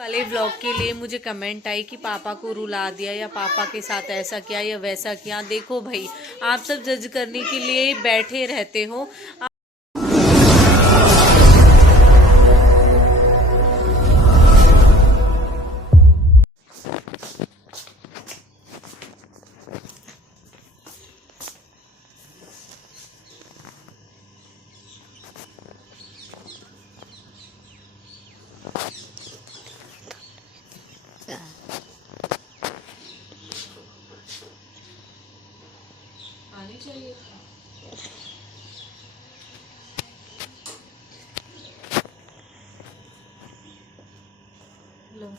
वाले ब्लॉग के लिए मुझे कमेंट आई कि पापा को रुला दिया या पापा के साथ ऐसा किया या वैसा किया। देखो भाई, आप सब जज करने के लिए बैठे रहते हो। आनी चाहिए लो।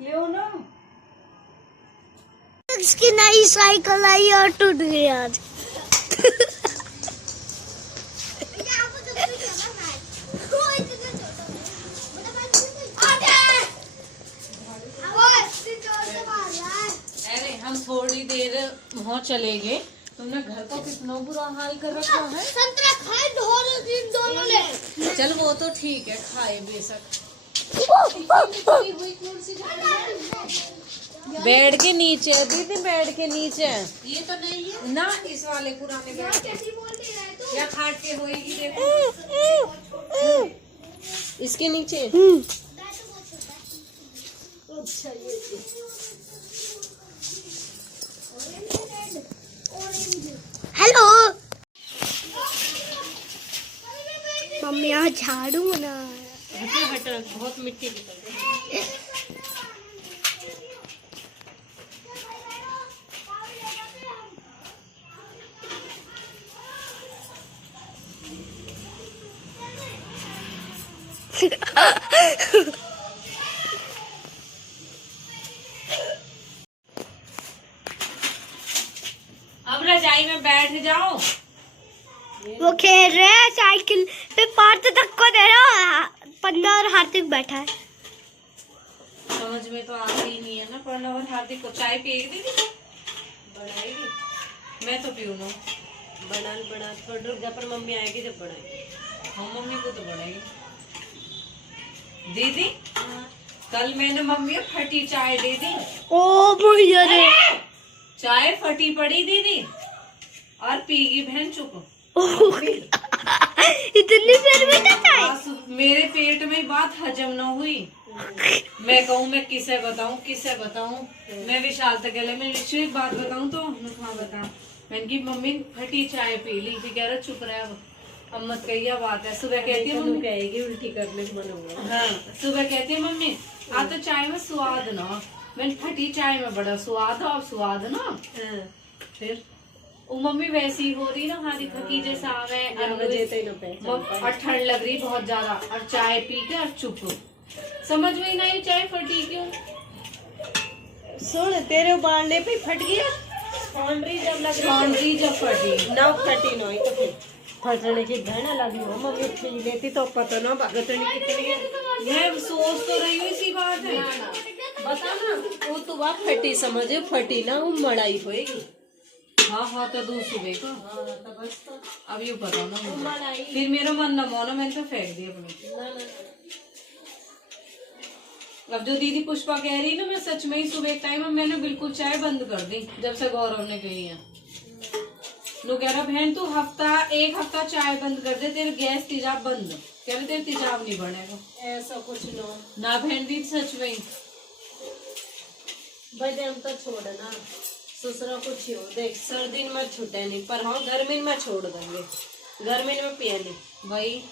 ले ना, इसकी नई साइकिल आई और टूट गई आज। अरे हम थोड़ी देर वहाँ चले गए, तुमने घर को कितना बुरा हाल कर रखा है। संतरा खाए दोनों ने। चल वो तो ठीक है, खाए बेशक। बेड के नीचे दीदी, बेड के नीचे। ये तो नहीं है ना, इस वाले पुराने बेड या खाट के होएगी। देखो इसके नीचे। अच्छा हेलो मम्मी, यहाँ झाड़ू ना। हट, बहुत मिट्टी निकल रही है। अब रजाई में बैठ जाओ। वो खेल रहे हैं साइकिल पे, पार्थ तक को दे रहा। पन्ना और हार्दिक बैठा है। समझ में तो आती ही नहीं है ना। पढ़ना और हार्दिक को चाय पिएगी दीदी? बनाएगी? मैं तो पीऊँ ना। बना थोड़ा पर मम्मी आएगी जब बनाएगी। हम मम्मी को तो बनाएगी दीदी। कल मैंने मम्मी को फटी चाय दे दी। ओ भैया रे, चाय फटी पड़ी दीदी और पीगी बहन चुप। इतनी देर में चाय? मेरे पेट में बात हजम न हुई। मैं कहूँ मैं किसे बताऊँ। मैं विशाल तक गले में एक बात बताऊँ तो हाँ बता। मैंने की मम्मी फटी चाय पी ली थी। कह रहा चुप रहा, अब मत कहिए बात है। सुबह कहती है मम्मी, कहेगी उल्टी करने को मन होगा। हाँ, सुबह कहती है मम्मी आ तो चाय में स्वाद ना। मैंने फटी चाय में बड़ा स्वाद हो, अब स्वाद ना। फिर वो मम्मी वैसी हो रही ना, हमारी थकी जैसा आवे और ठंड लग रही बहुत ज्यादा, और चाय पी के और चुप। समझ में ही नहीं चाय फटी क्यों। सुन, तेरे उबालने पे फट गया। स्पॉन्ड्री जब लग रही जब फटी ना, फटी नहीं तो फिर फटने की बहना लगी हो। मम्मी पी लेती तो पता ना भगतनी कितनी। मैं सोच तो रही हूँ इसी बात है। बता ना, वो तो बात फटी समझे, फटी ना वो मड़ाई होएगी। हाँ तो दूध सुबह को। अब ये पता ना, फिर मेरा मन न मोना, मैंने तो फेंक दिया अपनी। अब जो दीदी पुष्पा कह रही ना, मैं सच में ही सुबह टाइम मैंने बिल्कुल चाय बंद कर दी जब से गौरव ने कही है। लोग कह रहा बहन तू एक हफ्ता चाय बंद कर दे, तेरे गैस तेजाब बंद। चल तेरे तेजाब नहीं बनेगा ऐसा कुछ ना बहन दी सच में। भाई हम तो छोड़ना दूसरा कुछ ही हो देख, सर्दी में छूटे नहीं पर हाँ गर्मी में छोड़ देंगे, गर्मी में पिया नहीं भाई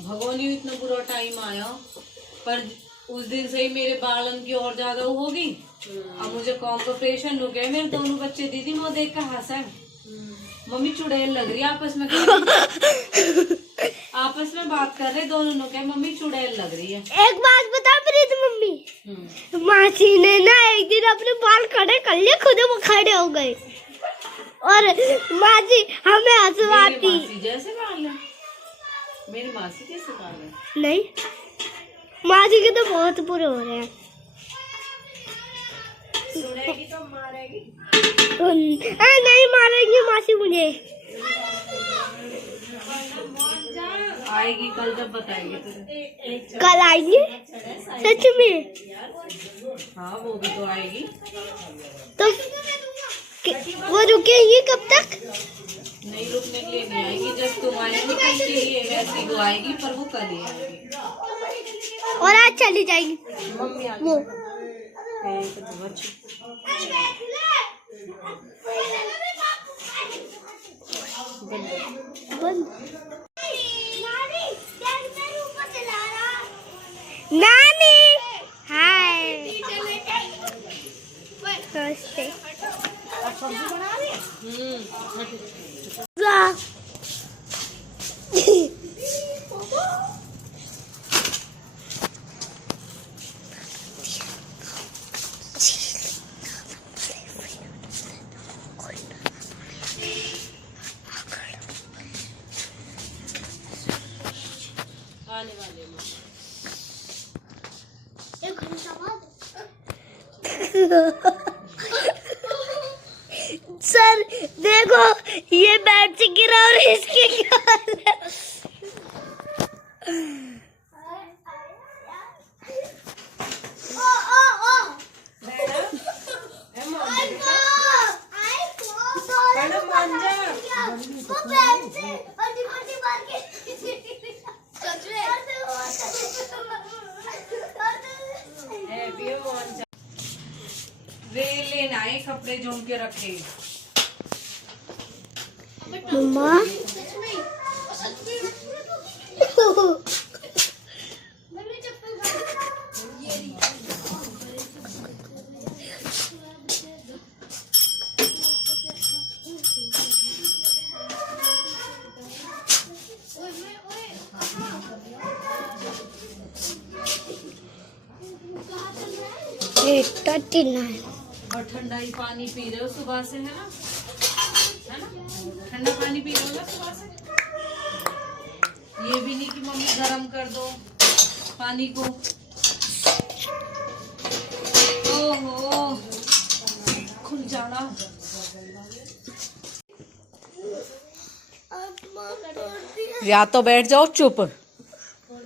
भगवान ही इतना बुरा टाइम आया, पर उस दिन से ही मेरे बालन की और ज्यादा वो होगी। अब मुझे कॉम्प्लिकेशन हो गया, मेरे दोनों बच्चे दीदी वो देख कर हंसा, मम्मी चुड़ैल लग रही है आपस में आपस में बात कर रहे दोनों लोग, मम्मी चुड़ैल लग रही है। एक बात बता मेरी तो मम्मी, मासी ने ना एक दिन अपने बाल खड़े कर लिए, खुद वो खड़े हो गए और मासी हमें हंसवाती। मेरी मासी जैसे बाल है, मेरी मासी कैसे बाल है? नहीं, मासी के तो बहुत बुरे हो रहे हैं। सुनेगी तो मारेगी। नहीं मारेंगे मासी मुझे। आएगी कल जब बताएगी तुझे। कल आएंगे सच में? हाँ वो भी तो आएगी। तो वो रुकेगी कब तक? नहीं रुकने के लिए नहीं आएगी, जब तुम आएगी कल के लिए वैसे ही वो आएगी, पर वो कल ही आएगी और आज चली जाएगी मम्मी आ वो। नानी हाय नमस्ते। आने वाले सर देखो ये बेड से गिरा और इसकी क्या हाल है? वे लेना है कपड़े जोड़ के रखे। मम्मा और ठंडा ही पानी पी रहे हो सुबह से, है ना? ठंडा पानी पी रहे हो ना सुबह से। ये भी नहीं कि मम्मी गरम कर दो पानी को। ओहो खुल जाना। या तो बैठ जाओ चुप,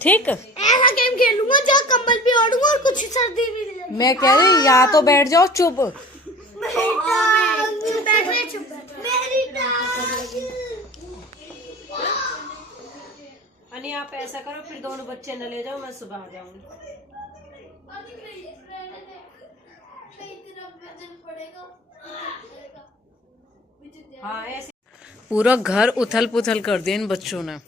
ठीक? ऐसा गेम खेलूंगा जहाँ कंबल भी ओढ़ूंगा और कुछ सर्दी भी नहीं लगेगी। मैं कह रही या तो बैठ जाओ चुप। अनि आप ऐसा करो फिर दोनों बच्चे न ले जाओ, मैं सुबह आ जाऊंगी। हाँ ऐसे पूरा घर उथल पुथल कर दिया इन बच्चों ने।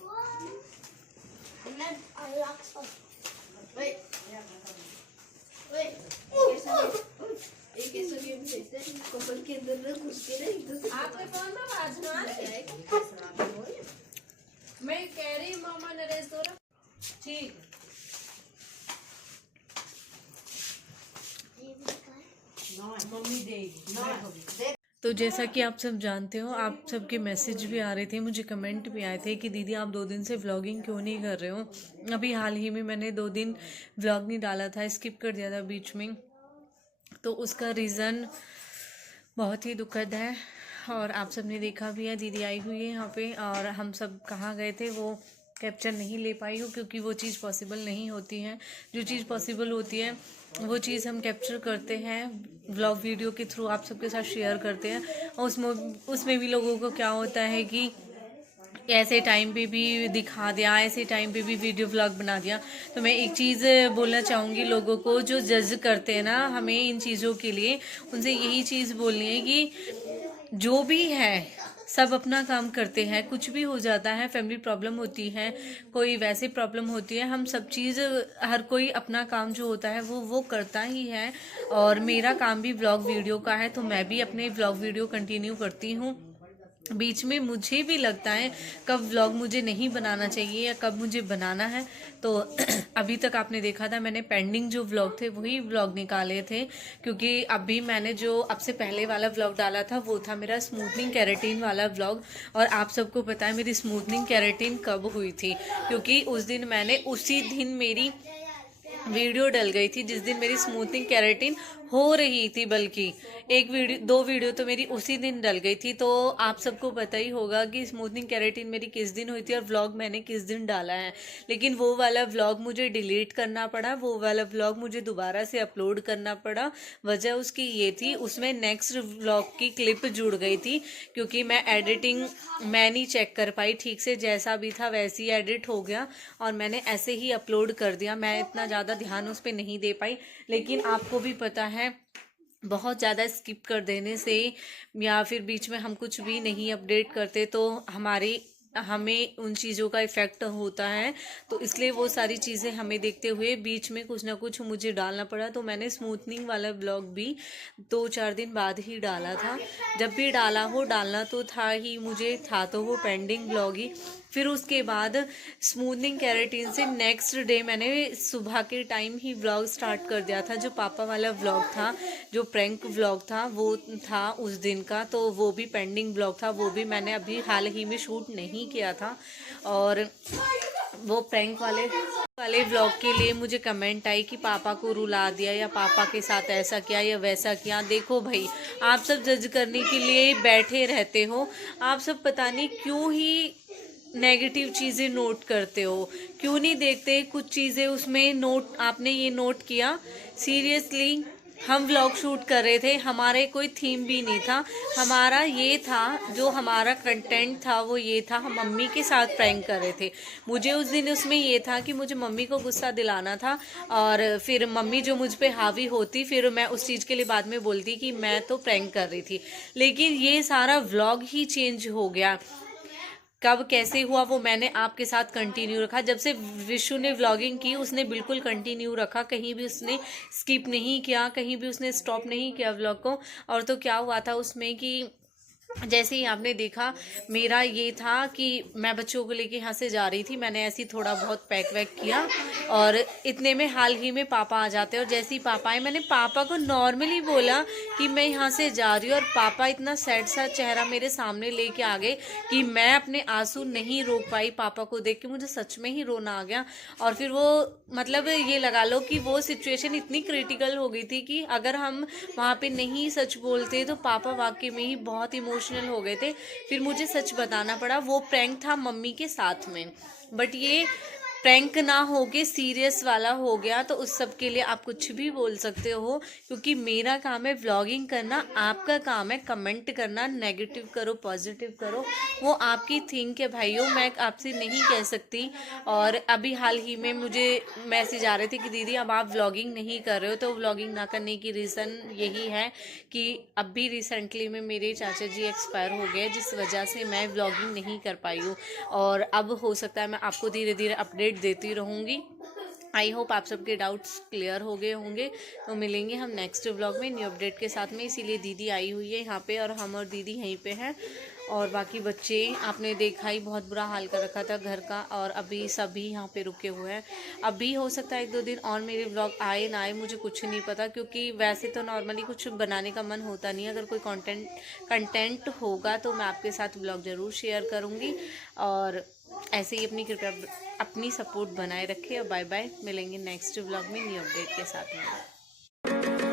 मैं कह रही मामा नरेश दो ठीक मम्मी देगी। तो जैसा कि आप सब जानते हो, आप सबके मैसेज भी आ रहे थे, मुझे कमेंट भी आए थे कि दीदी आप 2 दिन से व्लॉगिंग क्यों नहीं कर रहे हो। अभी हाल ही में मैंने 2 दिन व्लॉग नहीं डाला था, स्किप कर दिया था बीच में। तो उसका रीज़न बहुत ही दुखद है और आप सब ने देखा भी है। दीदी आई हुई है यहाँ पे और हम सब कहाँ गए थे वो कैप्चर नहीं ले पाई हूँ, क्योंकि वो चीज़ पॉसिबल नहीं होती है। जो चीज़ पॉसिबल होती है वो चीज़ हम कैप्चर करते हैं, व्लॉग वीडियो के थ्रू आप सबके साथ शेयर करते हैं। और उसमें भी लोगों को क्या होता है कि ऐसे टाइम पे भी दिखा दिया, ऐसे टाइम पे भी वीडियो व्लॉग बना दिया। तो मैं एक चीज़ बोलना चाहूँगी लोगों को जो जज करते हैं ना हमें इन चीज़ों के लिए, उनसे यही चीज़ बोलनी है कि जो भी है सब अपना काम करते हैं, कुछ भी हो जाता है, फैमिली प्रॉब्लम होती है, कोई वैसे प्रॉब्लम होती है, हम सब चीज़ हर कोई अपना काम जो होता है वो करता ही है। और मेरा काम भी व्लॉग वीडियो का है, तो मैं भी अपने व्लॉग वीडियो कंटिन्यू करती हूँ। बीच में मुझे भी लगता है कब व्लॉग मुझे नहीं बनाना चाहिए या कब मुझे बनाना है। तो अभी तक आपने देखा था मैंने पेंडिंग जो व्लॉग थे वही व्लॉग निकाले थे, क्योंकि अभी मैंने जो अब से पहले वाला व्लॉग डाला था वो था मेरा स्मूथनिंग केराटिन वाला व्लॉग। और आप सबको पता है मेरी स्मूथनिंग केराटिन कब हुई थी, क्योंकि उस दिन उसी दिन मेरी वीडियो डल गई थी जिस दिन मेरी स्मूथनिंग केराटिन हो रही थी, बल्कि दो वीडियो तो मेरी उसी दिन डल गई थी। तो आप सबको पता ही होगा कि स्मूथनिंग केराटिन मेरी किस दिन हुई थी और व्लॉग मैंने किस दिन डाला है। लेकिन वो वाला व्लॉग मुझे डिलीट करना पड़ा, वो वाला व्लॉग मुझे दोबारा से अपलोड करना पड़ा। वजह उसकी ये थी, उसमें नेक्स्ट व्लॉग की क्लिप जुड़ गई थी, क्योंकि मैं एडिटिंग मैं नहीं चेक कर पाई ठीक से, जैसा भी था वैसे ही एडिट हो गया और मैंने ऐसे ही अपलोड कर दिया। मैं इतना ज़्यादा ध्यान उस पर नहीं दे पाई। लेकिन आपको भी पता है बहुत ज़्यादा स्किप कर देने से या फिर बीच में हम कुछ भी नहीं अपडेट करते तो हमें उन चीज़ों का इफ़ेक्ट होता है। तो इसलिए वो सारी चीज़ें हमें देखते हुए बीच में कुछ ना कुछ मुझे डालना पड़ा। तो मैंने स्मूथनिंग वाला ब्लॉग भी 2-4 दिन बाद ही डाला था। जब भी डालना तो था ही, मुझे था तो वो पेंडिंग ब्लॉग ही। फिर उसके बाद स्मूथनिंग केराटिन से नेक्स्ट डे मैंने सुबह के टाइम ही व्लॉग स्टार्ट कर दिया था। जो पापा वाला व्लॉग था, जो प्रैंक व्लॉग था, वो था उस दिन का, तो वो भी पेंडिंग व्लॉग था। वो भी मैंने अभी हाल ही में शूट नहीं किया था। और वो प्रैंक वाले व्लॉग के लिए मुझे कमेंट आई कि पापा को रुला दिया या पापा के साथ ऐसा किया या वैसा किया। देखो भाई, आप सब जज करने के लिए बैठे रहते हो। आप सब पता नहीं क्यों ही नेगेटिव चीज़ें नोट करते हो, क्यों नहीं देखते कुछ चीज़ें उसमें नोट। आपने ये नोट किया, सीरियसली हम व्लॉग शूट कर रहे थे, हमारे कोई थीम भी नहीं था। हमारा ये था, जो हमारा कंटेंट था वो ये था, हम मम्मी के साथ प्रैंक कर रहे थे। मुझे उस दिन उसमें ये था कि मुझे मम्मी को गुस्सा दिलाना था और फिर मम्मी जो मुझ पे हावी होती, फिर मैं उस चीज़ के लिए बाद में बोलती कि मैं तो प्रैंक कर रही थी। लेकिन ये सारा व्लॉग ही चेंज हो गया। कब कैसे हुआ वो मैंने आपके साथ कंटिन्यू रखा। जब से विशु ने व्लॉगिंग की उसने बिल्कुल कंटिन्यू रखा, कहीं भी उसने स्किप नहीं किया, कहीं भी उसने स्टॉप नहीं किया व्लॉग को। और तो क्या हुआ था उसमें कि जैसे ही आपने देखा, मेरा ये था कि मैं बच्चों को लेके यहाँ से जा रही थी, मैंने ऐसे ही थोड़ा बहुत पैक वैक किया और इतने में हाल ही में पापा आ जाते। और जैसे ही पापा आए, मैंने पापा को नॉर्मली बोला कि मैं यहाँ से जा रही हूँ, और पापा इतना सैड सा चेहरा मेरे सामने लेके आ गए कि मैं अपने आंसू नहीं रोक पाई। पापा को देख के मुझे सच में ही रोना आ गया। और फिर वो मतलब ये लगा लो कि वो सिचुएशन इतनी क्रिटिकल हो गई थी कि अगर हम वहाँ पे नहीं सच बोलते तो पापा वाकई में ही बहुत इमोशनल हो गए थे। फिर मुझे सच बताना पड़ा, वो प्रैंक था मम्मी के साथ में, बट ये प्रैंक ना होके सीरियस वाला हो गया। तो उस सब के लिए आप कुछ भी बोल सकते हो, क्योंकि मेरा काम है व्लॉगिंग करना, आपका काम है कमेंट करना। नेगेटिव करो पॉजिटिव करो, वो आपकी थिंक है भाइयों, मैं आपसे नहीं कह सकती। और अभी हाल ही में मुझे मैसेज आ रहे थे कि दीदी अब आप व्लॉगिंग नहीं कर रहे हो। तो व्लॉगिंग ना करने की रीज़न यही है कि अभी रिसेंटली में मेरे चाचा जी एक्सपायर हो गए, जिस वजह से मैं व्लॉगिंग नहीं कर पाई हूँ। और अब हो सकता है मैं आपको धीरे धीरे अपडेट देती रहूँगी। आई होप आप सबके डाउट्स क्लियर हो गए होंगे। तो मिलेंगे हम नेक्स्ट व्लॉग में न्यू अपडेट के साथ में। इसीलिए दीदी आई हुई है यहाँ पे और हम और दीदी यहीं पे हैं। और बाकी बच्चे आपने देखा ही, बहुत बुरा हाल कर रखा था घर का, और अभी सभी यहाँ पे रुके हुए हैं। अभी हो सकता है 1-2 दिन और मेरे व्लॉग आए ना आए, मुझे कुछ नहीं पता, क्योंकि वैसे तो नॉर्मली कुछ बनाने का मन होता नहीं है। अगर कोई कंटेंट होगा तो मैं आपके साथ व्लॉग ज़रूर शेयर करूँगी। और ऐसे ही अपनी सपोर्ट बनाए रखें। और बाय बाय, मिलेंगे नेक्स्ट व्लॉग में न्यू अपडेट के साथ में।